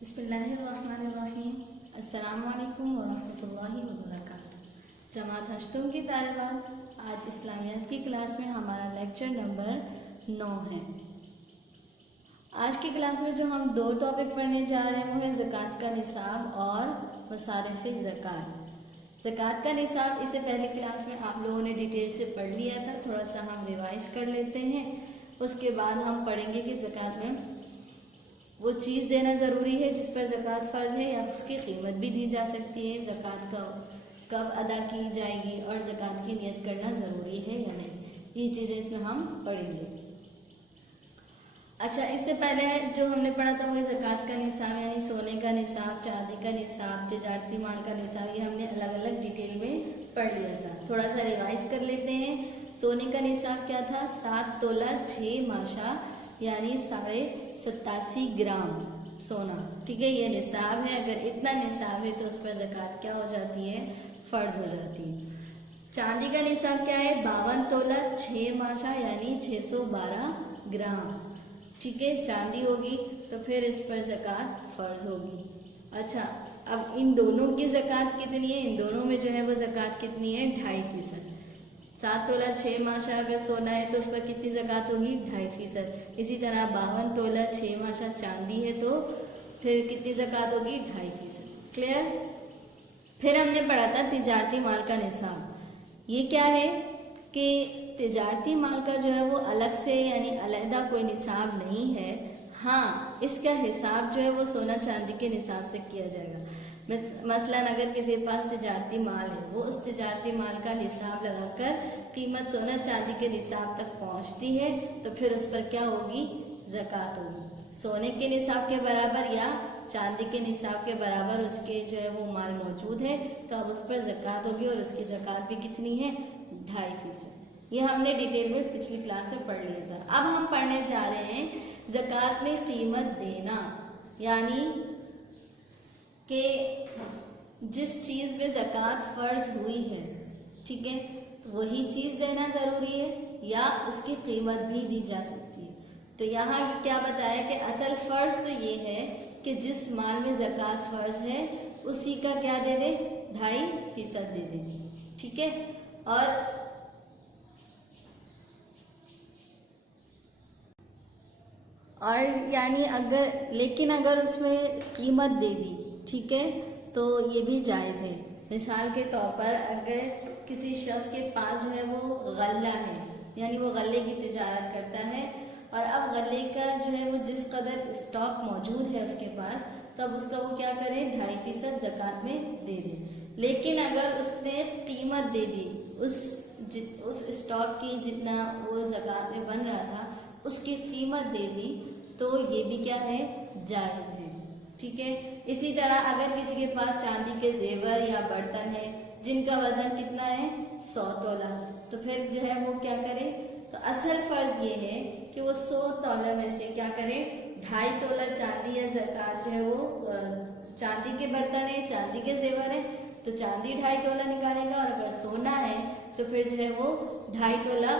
बिस्मिल्लाहिर्रहमानिर्रहीम। अस्सलामुअलैकुम वरहमतुल्लाहि वबरकातुहू। जमात हश्तम की तालिबात, आज इस्लामियात की क्लास में हमारा लेक्चर नंबर 9 है। आज की क्लास में जो हम दो टॉपिक पढ़ने जा रहे हैं वो है ज़कात का निसाब और मसारिफ़ ज़कात। ज़कात का निसाब इससे पहले क्लास में आप लोगों ने डिटेल से पढ़ लिया था, थोड़ा सा हम रिवाइज कर लेते हैं। उसके बाद हम पढ़ेंगे कि ज़कात में वो चीज़ देना ज़रूरी है जिस पर ज़कात फ़र्ज़ है या उसकी कीमत भी दी जा सकती है, ज़कात कब अदा की जाएगी और ज़कात की नियत करना ज़रूरी है या नहीं, ये चीज़ें इसमें हम पढ़ेंगे। अच्छा, इससे पहले जो हमने पढ़ा था वो ज़कात का निसाब यानी सोने का निसाब, चांदी का निसाब, तिजारती माल का निसाब, ये हमने अलग अलग डिटेल में पढ़ लिया था। थोड़ा सा रिवाइज कर लेते हैं। सोने का निसाब क्या था? 7 तोला 6 माशा यानी 87.5 ग्राम सोना। ठीक है, ये निसाब है। अगर इतना निसाब है तो उस पर ज़कात क्या हो जाती है? फ़र्ज हो जाती है। चांदी का निसाब क्या है? 52 तोला 6 माशा यानी 612 ग्राम। ठीक है, चांदी होगी तो फिर इस पर ज़कात फ़र्ज होगी। अच्छा, अब इन दोनों की ज़कात कितनी है? इन दोनों में जो है वो ज़कात कितनी है? 2.5%। 7 तोला 6 माशा अगर सोना है तो उस पर कितनी ज़कात होगी? 2.5%। इसी तरह 52 तोला 6 माशा चांदी है तो फिर कितनी ज़कात होगी? 2.5%। क्लियर? फिर हमने पढ़ा था तिजारती माल का निसाब। ये क्या है कि तिजारती माल का जो है वो अलग से यानी अलहदा कोई निसाब नहीं है। हाँ, इसका हिसाब जो है वो सोना चांदी के निसाब से किया जाएगा। मसलन अगर किसी के पास तिजारती माल है, वो उस तिजारती माल का हिसाब लगाकर कीमत सोना चांदी के निसाब तक पहुंचती है तो फिर उस पर क्या होगी? ज़कात होगी। सोने के निसाब के बराबर या चांदी के निसाब के बराबर उसके जो है वो माल मौजूद है तो अब उस पर ज़कात होगी और उसकी ज़कात भी कितनी है? 2.5%। ये हमने डिटेल में पिछली क्लास में पढ़ लिया था। अब हम पढ़ने जा रहे हैं ज़कात में कीमत देना, यानी कि जिस चीज़ पे ज़कात फ़र्ज हुई है, ठीक है, तो वही चीज़ देना ज़रूरी है या उसकी कीमत भी दी जा सकती है। तो यहाँ क्या बताया कि असल फ़र्ज तो ये है कि जिस माल में ज़कात फ़र्ज है उसी का क्या दे दे? 2.5% दे दे। ठीक है, और यानी अगर उसमें कीमत दे दी, ठीक है, तो ये भी जायज़ है। मिसाल के तौर पर अगर किसी शख्स के पास जो है वो गल्ला है, यानी वो गल्ले की तिजारत करता है और अब गल्ले का जो है वो जिस कदर स्टॉक मौजूद है उसके पास, तब उसका वो क्या करे? 2.5% ज़कात में दे दे। लेकिन अगर उसने कीमत दे दी उस स्टॉक की जितना वो ज़कात में बन रहा था उसकी कीमत दे दी तो ये भी क्या है? जायज़ है। ठीक है, इसी तरह अगर किसी के पास चांदी के जेवर या बर्तन है जिनका वज़न कितना है? 100 तोला, तो फिर जो है वो क्या करे? तो असल फ़र्ज़ ये है कि वो 100 तोला में से क्या करे? 2.5 तोला चांदी या ज़कात जो है वो चांदी के बर्तन है, चांदी के जेवर है तो चांदी 2.5 तोला निकालेगा, और अगर सोना है तो फिर जो है वो 2.5 तोला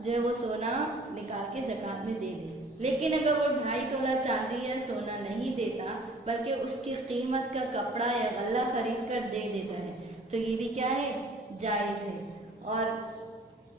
जो है वो सोना निकाल के ज़कात में दे दे। लेकिन अगर वो 2.5 तोला चांदी या सोना नहीं देता बल्कि उसकी कीमत का कपड़ा या गल्ला खरीद कर दे देता है तो ये भी क्या है? जायज़ है। और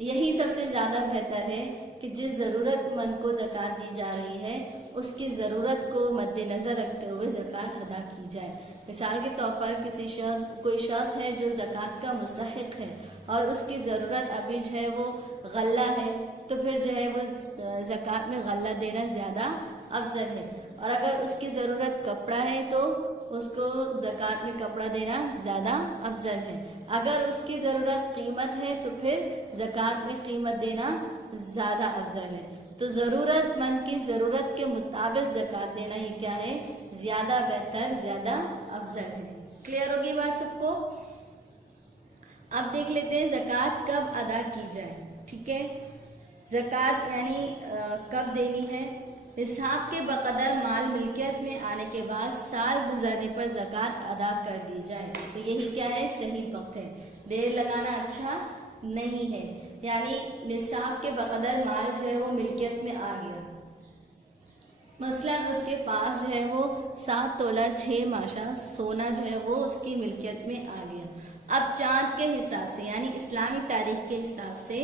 यही सबसे ज़्यादा बेहतर है कि जिस ज़रूरतमंद को ज़कात दी जा रही है उसकी ज़रूरत को मद्देनज़र रखते हुए ज़कात अदा की जाए। मिसाल के तौर पर कोई शख्स है जो ज़कात का मुस्तहिक है और उसकी ज़रूरत अभी जो है वो गल्ला है तो फिर जो है वो ज़कात में गल्ला देना ज़्यादा अफजल है। और अगर उसकी ज़रूरत कपड़ा है तो उसको ज़कात में कपड़ा देना ज़्यादा अफजल है। अगर उसकी ज़रूरत कीमत है तो फिर ज़कात में कीमत देना ज़्यादा अफजल है। तो ज़रूरतमंद की ज़रूरत के मुताबिक ज़कात देना ये क्या है? ज़्यादा बेहतर, ज़्यादा अफजल है। क्लियर होगी बात सबको? अब देख लेते हैं ज़कात कब अदा की जाए। ठीक है, ज़कात यानी कब देनी है? निसाब के बकदर माल मिल्कियत में आने के बाद साल गुजरने पर ज़कात अदा कर दी जाए तो यही क्या है? सही वक्त है। देर लगाना अच्छा नहीं है। यानी निसाब के बकदर माल जो है वो मिल्कियत में आ गया मसलन उसके पास जो है वो 7 तोला 6 माशा सोना जो है वो उसकी मिल्कियत में आ गया। अब चाँद के हिसाब से यानी इस्लामी तारीख के हिसाब से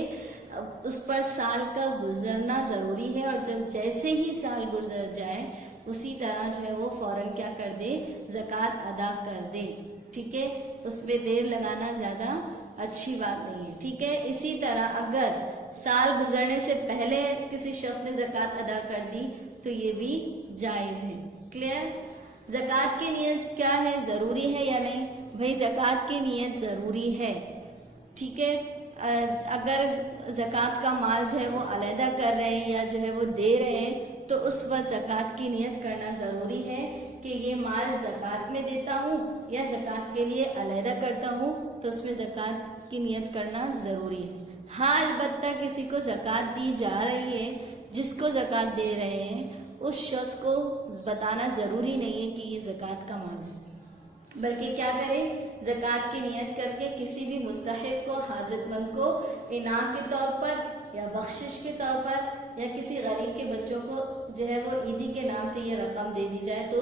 उस पर साल का गुजरना ज़रूरी है, और जब जैसे ही साल गुजर जाए उसी तरह जो है वो फ़ौरन क्या कर दे, ज़कात अदा कर दे। ठीक है, उस पर देर लगाना ज़्यादा अच्छी बात नहीं है। ठीक है, इसी तरह अगर साल गुजरने से पहले किसी शख्स ने ज़कात अदा कर दी तो ये भी जायज़ है। क्लियर? ज़कात की नियत क्या है, ज़रूरी है या नहीं? भाई ज़कात की नियत ज़रूरी है। ठीक है, अगर ज़कात का माल जो है वो अलहदा कर रहे हैं या जो है वो दे रहे हैं तो उस वक्त ज़कात की नियत करना ज़रूरी है कि ये माल ज़कात में देता हूँ या ज़कात के लिए अलहदा करता हूँ, तो उसमें ज़कात की नियत करना ज़रूरी है। हाँ, अलबत्ता किसी को ज़कात दी जा रही है, जिसको ज़कात दे रहे हैं उस शख्स को बताना ज़रूरी नहीं है कि ये ज़कात का माल है, बल्कि क्या करें, ज़कात की नियत करके किसी भी मुस्तहिक को, हाजतमंद को इनाम के तौर पर या बख्शिश के तौर पर या किसी गरीब के बच्चों को जो है वो ईदी के नाम से ये रकम दे दी जाए तो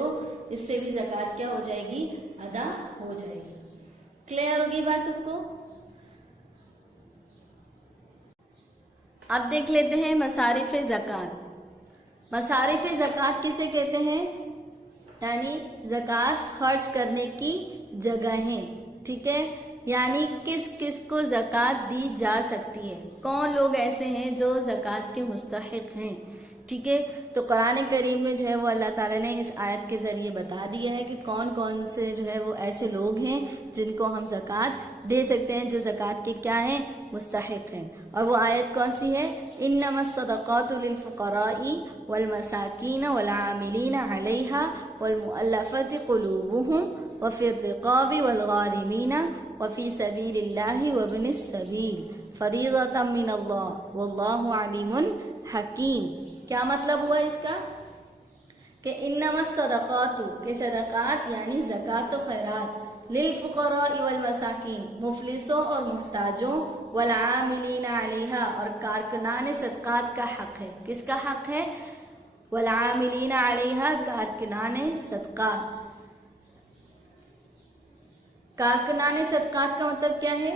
इससे भी ज़कात क्या हो जाएगी, अदा हो जाएगी। क्लियर होगी बात सबको? अब देख लेते हैं मसारिफ ज़कात। मसारिफ ज़कात किसे कहते हैं? यानी ज़कात खर्च करने की जगहें। ठीक है, यानी किस किस को ज़कात दी जा सकती है, कौन लोग ऐसे हैं जो ज़कात के मुस्तहिक हैं। ठीक है, तो कुरान करीम में जो है वो अल्लाह ताला ने इस आयत के ज़रिए बता दिया है कि कौन कौन से जो है वो ऐसे लोग हैं जिनको हम ज़कात दे सकते हैं, जो ज़कात के क्या हैं, मुस्तहिक हैं। और वो आयत कौन सी है? इन्नमस सदक़ातु लिल फ़ुक़राई वल मसाकीन वल आमिलीन अलैहा वल मुअल्लफ़ति क़ुलूबुहुम व फ़िर रिक़ाबि वल गारिमीन व फ़ी सबीलिल्लाहि व इब्निस सबील फ़रीज़तम मिनल्लाह वल्लाहु अलीमुन हकीम। क्या मतलब हुआ इसका कि इन्नमस सदक़ातु, के सदक़ात यानी ज़कात व खैरात, लिल फ़ुक़राई वल मसाकीन, मुफ़लिसों और मुहताजों, वल आमिलीन अलैहा, और कारकुनान सदक़ात का हक़ है। किसका हक़ है? वल आमिलीन अलैहा, कारकुनान सदक़ात। कारकुनान सदक़ात का मतलब क्या है?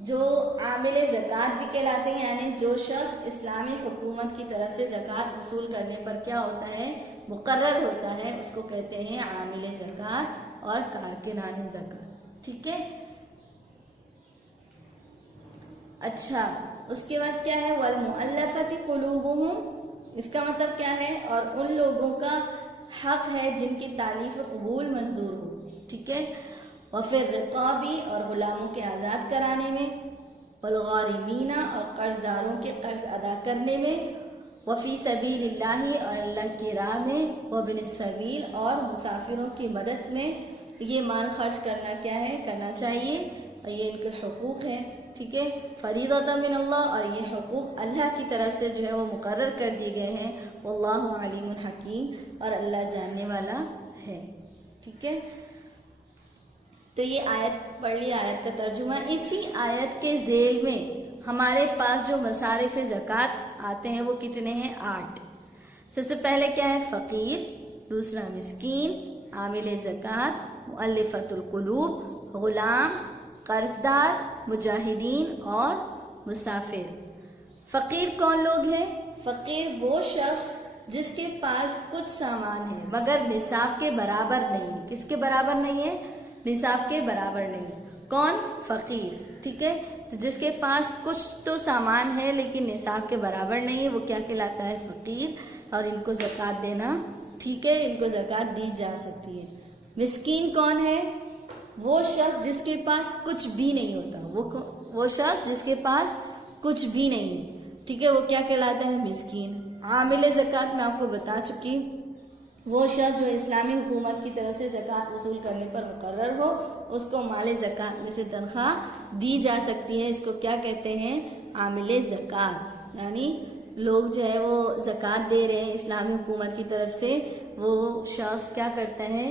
जो आमिल ज़कात भी कहलाते हैं, यानी जो शख्स इस्लामी हुकूमत की तरफ से ज़कात वसूल करने पर क्या होता है, मुकर्रर होता है, उसको कहते हैं आमिल ज़कात और कारकुनान ज़कात। ठीक है, अच्छा, उसके बाद क्या है? वल मुअल्लफ़ति क़ुलूबुहुम, इसका मतलब क्या है? और उन लोगों का हक़ है जिनकी तालीफ़ कबूल मंजूर हो। ठीक है, और फिर रिक़ाबी, और ग़ुलामों के आज़ाद कराने में, वल-गारिमीना, और कर्ज़दारों के कर्ज़ अदा करने में, वफ़ी सबीलिल्लाहि, और अल्लाह की राह में, व इब्निस सबील, और मुसाफिरों की मदद में ये माल खर्च करना क्या है, करना चाहिए, और ये इनके हुकूक़ हैं। ठीक है, फ़रीज़तम मिनल्लाह, और ये हुकूक़ अल्लाह की तरफ से जो है वो मुकर्रर कर दिए गए हैं। वल्लाहु अलीमुन हकीम, और अल्लाह जानने वाला है। ठीक है, तो ये आयत पढ़ ली, आयत का तर्जुमा। इसी आयत के ज़ेल में हमारे पास जो मसारिफ़ ज़कात आते हैं वो कितने हैं? 8। सबसे पहले क्या है? फ़कीर, दूसरा मिस्कीन, आमिल ज़कात, मुअल्लिफ़तुल क़ुलूब, ग़ुलाम, कर्ज़दार, मुजाहिदीन और मुसाफिर। फ़कीर कौन लोग हैं? फ़कीर वो शख्स जिसके पास कुछ सामान है मगर निसाब के बराबर नहीं है। किसके बराबर नहीं है? निसाब के बराबर नहीं। कौन? फ़कीर। ठीक है, तो जिसके पास कुछ तो सामान है लेकिन निसाब के बराबर नहीं है, वो क्या कहलाता है? फ़कीर। और इनको ज़कात देना ठीक है, इनको ज़कात दी जा सकती है। मिस्कीन कौन है? वो शख्स जिसके पास कुछ भी नहीं होता, वो शख्स जिसके पास कुछ भी नहीं है। ठीक है, वो क्या कहलाता है? मिस्कीन। आमिल ज़कात मैं आपको बता चुकी, वो शख्स जो इस्लामी हुकूमत की तरफ से ज़कात वसूल करने पर मुकर्रर हो, उसको माल ज़कात में से तनख्वाह दी जा सकती है। इसको क्या कहते हैं? आमिल ज़कात। यानी लोग जो है वो ज़कात दे रहे हैं इस्लामी हुकूमत की तरफ से, वो शख्स क्या करता है?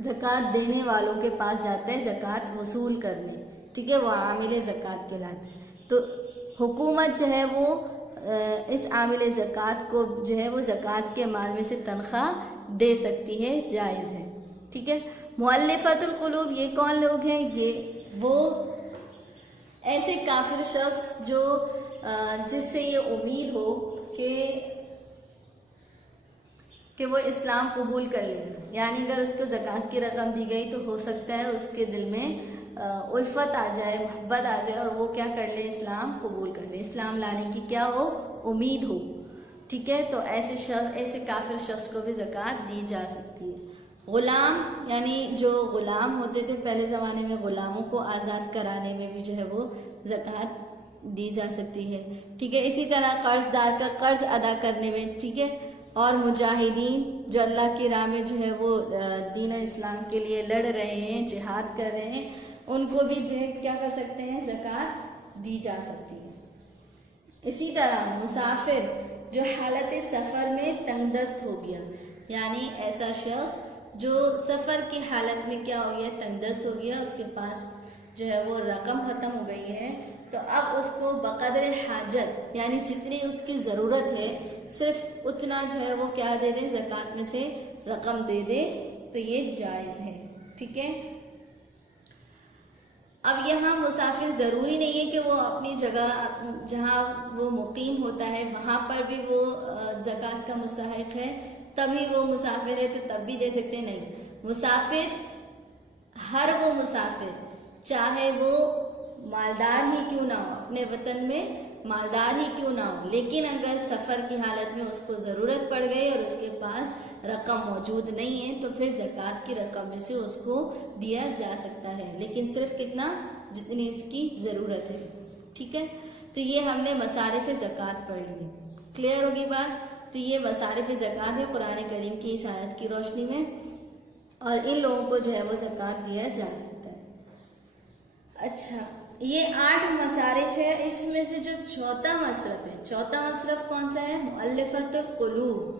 ज़कात देने वालों के पास जाता है ज़कात वसूल करने। ठीक है, वो आमिल ज़कात कहलाते हैं। तो हुकूमत जो है वो इस आमिल ज़कात को जो है वो ज़कात के माल में से तनख्वाह दे सकती है, जायज़ है। ठीक है। मुअल्लिफ़तुल क़ुलूब ये कौन लोग हैं? ये वो ऐसे काफिर शख्स जो जिससे ये उम्मीद हो कि वो इस्लाम कबूल कर लेगा, यानी अगर उसको ज़कात की रकम दी गई तो हो सकता है उसके दिल में उल्फत आ जाए, मोहब्बत आ जाए और वो क्या कर ले, इस्लाम कबूल कर ले, इस्लाम लाने की क्या हो, उम्मीद हो। ठीक है। तो ऐसे काफिर शख्स को भी ज़कात दी जा सकती है। ग़ुलाम यानी जो ग़ुलाम होते थे पहले ज़माने में, ग़ुलामों को आज़ाद कराने में भी जो है वो ज़कात दी जा सकती है। ठीक है। इसी तरह कर्ज़दार का कर्ज़ अदा करने में, ठीक है, और मुजाहिदीन जो अल्लाह की राह में जो है वो दीन इस्लाम के लिए लड़ रहे हैं, जिहाद कर रहे हैं, उनको भी जो है क्या कर सकते हैं, ज़कात दी जा सकती है। इसी तरह मुसाफिर जो हालत सफ़र में तंगदस्त हो गया, यानी ऐसा शख्स जो सफ़र की हालत में क्या हो गया, तंगदस्त हो गया, उसके पास जो है वो रकम ख़त्म हो गई है, तो अब उसको बक़द्र हाजत यानी जितनी उसकी ज़रूरत है सिर्फ उतना जो है वो क्या दे दे, ज़कात में से रकम दे दे, तो ये जायज़ है। ठीक है। अब यहाँ मुसाफिर ज़रूरी नहीं है कि वो अपनी जगह जहाँ वो मुकीम होता है वहाँ पर भी वो ज़कात का मुस्तहिक़ है, तभी वो मुसाफिर है तो तब भी दे सकते हैं, नहीं। मुसाफिर, हर वो मुसाफिर चाहे वो मालदार ही क्यों ना हो, अपने वतन में मालदार ही क्यों ना हो, लेकिन अगर सफ़र की हालत में उसको ज़रूरत पड़ गई और उसके पास रकम मौजूद नहीं है तो फिर ज़कात की रकम में से उसको दिया जा सकता है, लेकिन सिर्फ कितना, जितनी उसकी ज़रूरत है। ठीक है। तो ये हमने मसारिफ़ ज़कात पढ़ ली, क्लियर होगी बात। तो ये मसारिफ़ ज़कात है कुरान करीम की इस आयत की रोशनी में, और इन लोगों को जो है वो ज़कात दिया जा सकता है। अच्छा, ये 8 मसारिफ़ है, इसमें से जो चौथा मसरफ़ है, चौथा मसरफ़ कौन सा है, मुअल्लिफ़तुल क़ुलूब,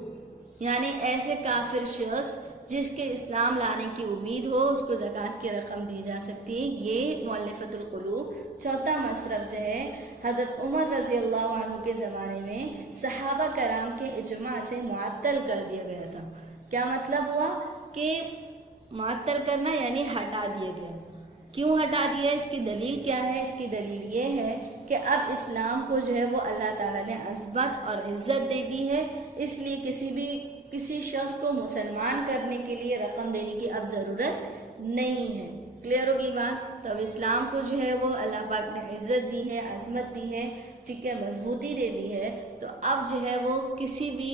यानी ऐसे काफिर शख्स जिसके इस्लाम लाने की उम्मीद हो, उसको ज़कात की रकम दी जा सकती है। ये मुअल्लिफ़तुल क़ुलूब चौथा मसरफ़ जो है हज़रत उमर रज़ी अल्लाह अन्हु के ज़माने में सहाबा कराम के इजमा से मुअत्तल कर दिया गया था। क्या मतलब हुआ कि मुअत्तल करना यानी हटा दिया गया। क्यों हटा दिया, इसकी दलील क्या है? इसकी दलील ये है कि अब इस्लाम को जो है वो अल्लाह ताला ने अज़मत और इज़्ज़त दे दी है, इसलिए किसी शख्स को मुसलमान करने के लिए रकम देने की अब ज़रूरत नहीं है। क्लियर होगी बात। तो अब इस्लाम को जो है वो अल्लाह पाक ने इज़्ज़त दी है, अज़मत दी है, ठीक है, मजबूती दे दी है, तो अब जो है वो किसी भी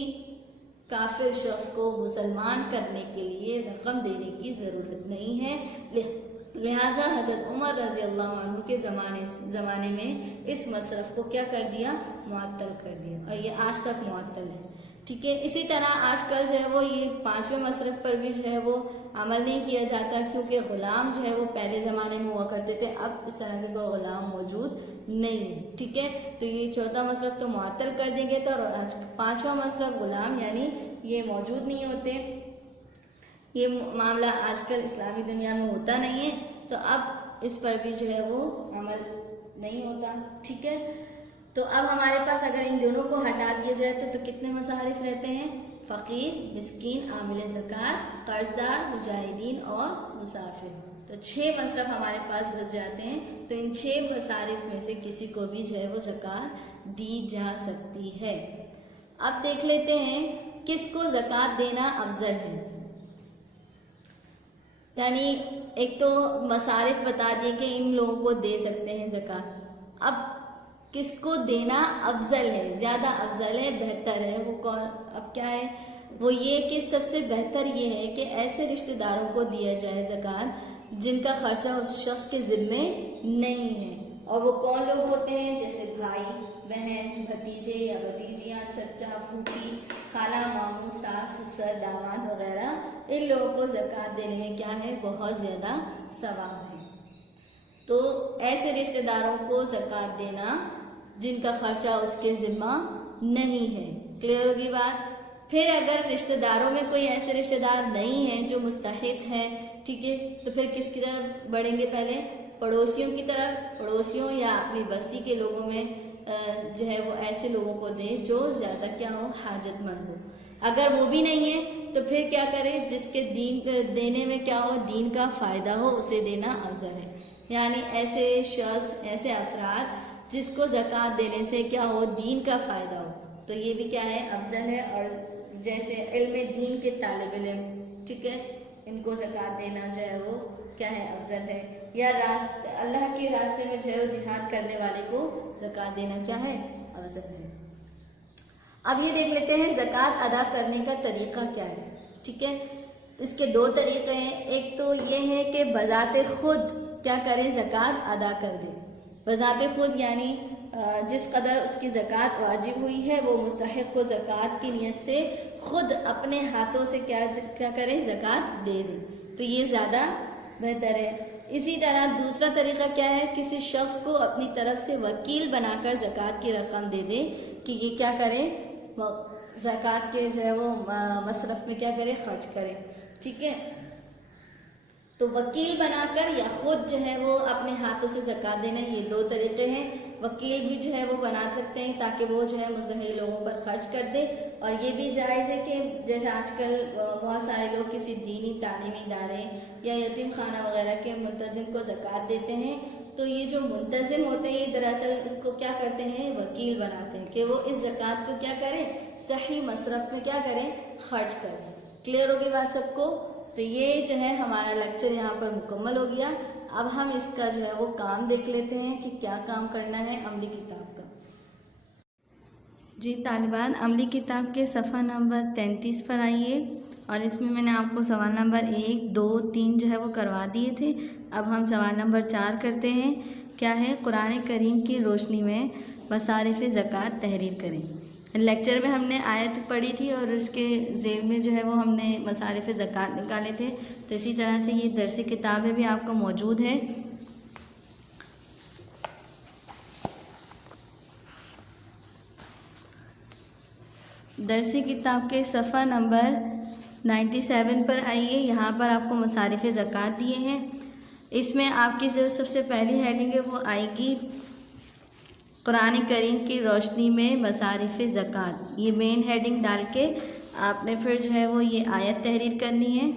काफिर शख्स को मुसलमान करने के लिए रकम देने की ज़रूरत नहीं है। लिहाजा हज़रत उमर रज़ी अल्लाह अन्हु के ज़माने में इस मसरफ़ को क्या कर दिया, मुअत्तल कर दिया, और ये आज तक मुअत्तल है। ठीक है। इसी तरह आजकल जो है वो ये 5वें मसरफ़ पर भी जो है वो अमल नहीं किया जाता, क्योंकि ग़ुलाम जो है वो पहले ज़माने में हुआ करते थे, अब इस तरह के कोई ग़ुलाम मौजूद नहीं है। ठीक है। तो ये चौथा मसरफ़ तो मुअत्तल कर देंगे, तो और आज 5वां मसरफ़ ग़ुलाम यानी ये मौजूद नहीं होते। ये मामला आजकल इस्लामी दुनिया में होता नहीं है, तो अब इस पर भी जो है वो अमल नहीं होता। ठीक है। तो अब हमारे पास अगर इन दोनों को हटा दिया जाए तो कितने मसारिफ़ रहते हैं, फ़कीर, मिस्कीन, आमिल ज़कात, कर्ज़दार, मुजाहिदीन और मुसाफिर। तो 6 मसरफ़ हमारे पास बच जाते हैं। तो इन 6 मसारिफ़ में से किसी को भी जो है वो ज़कात दी जा सकती है। अब देख लेते हैं किसको ज़कात देना अफजल है। यानी एक तो मसारिफ़ बता दिए कि इन लोगों को दे सकते हैं ज़कात, अब किसको देना अफजल है, ज़्यादा अफजल है, बेहतर है, वो कौन, अब क्या है, वो ये कि सबसे बेहतर ये है कि ऐसे रिश्तेदारों को दिया जाए ज़कात जिनका ख़र्चा उस शख्स के ज़िम्मे नहीं है। और वो कौन लोग होते हैं, जैसे भाई बहन, भतीजे या भतीजियाँ, चचा फूफी, खाला मामू, सास ससुर, दामाद वगैरह, इन लोगों को ज़कात देने में क्या है, बहुत ज़्यादा सवाब है। तो ऐसे रिश्तेदारों को ज़कात देना जिनका ख़र्चा उसके ज़िम्मा नहीं है। क्लियर होगी बात। फिर अगर रिश्तेदारों में कोई ऐसे रिश्तेदार नहीं हैं जो मुस्तहिक़ हैं, ठीक है, तो फिर किसकी तरफ बढ़ेंगे, पहले पड़ोसियों की तरफ। पड़ोसियों या अपनी बस्ती के लोगों में जो है वो ऐसे लोगों को दें जो ज़्यादा क्या हो, हाजतमंद हो। अगर वो भी नहीं है तो फिर क्या करें, जिसके दीन देने में क्या हो, दीन का फ़ायदा हो, उसे देना अफजल है। यानी ऐसे शख्स, ऐसे अफराद जिसको ज़कात देने से क्या हो, दीन का फ़ायदा हो, तो ये भी क्या है, अफजल है। और जैसे इल्म दीन के तालिब इल्म, ठीक है, इनको ज़कात देना जो है वो क्या है, अफजल है। या अल्लाह के रास्ते में जो है वो जिहाद करने वाले को ज़कात देना क्या है, अफजल है। अब ये देख लेते हैं ज़कात अदा करने का तरीक़ा क्या है, ठीक है। इसके दो तरीक़े हैं। एक तो ये है कि बज़ाते ख़ुद क्या करें, ज़कात अदा कर दें। बज़ाते ख़ुद यानी जिस कदर उसकी ज़कात वाजिब हुई है वो मुस्तहिक़ को ज़कात की नीयत से ख़ुद अपने हाथों से क्या करें, ज़कात दे दें, तो ये ज़्यादा बेहतर है। इसी तरह दूसरा तरीक़ा क्या है, किसी शख्स को अपनी तरफ से वकील बनाकर ज़कात की रकम दे दें कि ये क्या करें, ज़कात के जो है वो मसरफ़ में क्या करें, ख़र्च करें, ठीक है। तो वकील बनाकर या ख़ुद जो है वो अपने हाथों से ज़कात देना, ये दो तरीक़े हैं। वकील भी जो है वो बना सकते हैं ताकि वो जो है मुस्तहिक़ लोगों पर ख़र्च कर दे। और ये भी जायज़ है कि जैसे आजकल बहुत सारे लोग किसी दीनी तालीमी इदारे या यतीम खाना वगैरह के मुंतज़िम को ज़कात देते हैं, तो ये जो मुंतज़िम होते हैं दरअसल उसको क्या करते हैं, वकील बनाते हैं कि वो इस ज़कात को क्या करें, सही मसरफ़ में क्या करें, ख़र्च करें। क्लियर होगी बात सबको। तो ये जो है हमारा लेक्चर यहाँ पर मुकम्मल हो गया। अब हम इसका जो है वो काम देख लेते हैं कि क्या काम करना है अमली किताब का। जी तालिबान, अमली किताब के सफ़ा नंबर 33 पर आइए और इसमें मैंने आपको सवाल नंबर 1, 2, 3 जो है वो करवा दिए थे। अब हम सवाल नंबर 4 करते हैं। क्या है, कुरान करीम की रोशनी में मसारिफ़ ज़कात तहरीर करें। लेक्चर में हमने आयत पढ़ी थी और उसके ज़ेल में जो है वो हमने मसारिफ़ ज़कात निकाले थे। तो इसी तरह से ये दरसी किताबें भी आपको मौजूद है। दरसी किताब के सफ़ा नंबर 97 पर आइए। यहाँ पर आपको मसारिफ़ ज़कात दिए हैं। इसमें आपकी जो सबसे पहली हेडिंग है वो आएगी कुरान करीम की रोशनी में मसारिफ़ ज़कात। ये मेन हेडिंग डाल के आपने फिर जो है वो ये आयत तहरीर करनी है,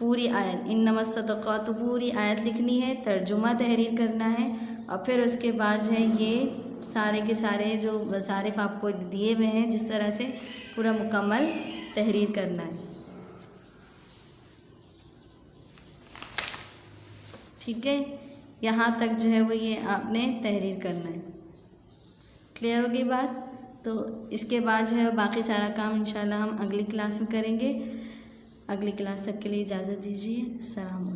पूरी आयत, इन्नमस सदक़ात, पूरी आयत लिखनी है, तर्जुमा तहरीर करना है। और फिर उसके बाद जो है ये सारे के सारे जो मसारिफ़ आपको दिए हुए हैं जिस तरह से पूरा मुकम्मल तहरीर करना है, ठीक है। यहाँ तक जो है वो ये आपने तहरीर करना है। क्लियर होगी बात। तो इसके बाद जो है बाकी सारा काम इंशाल्लाह हम अगली क्लास में करेंगे। अगली क्लास तक के लिए इजाज़त दीजिए। अस्सलाम वालेकुम।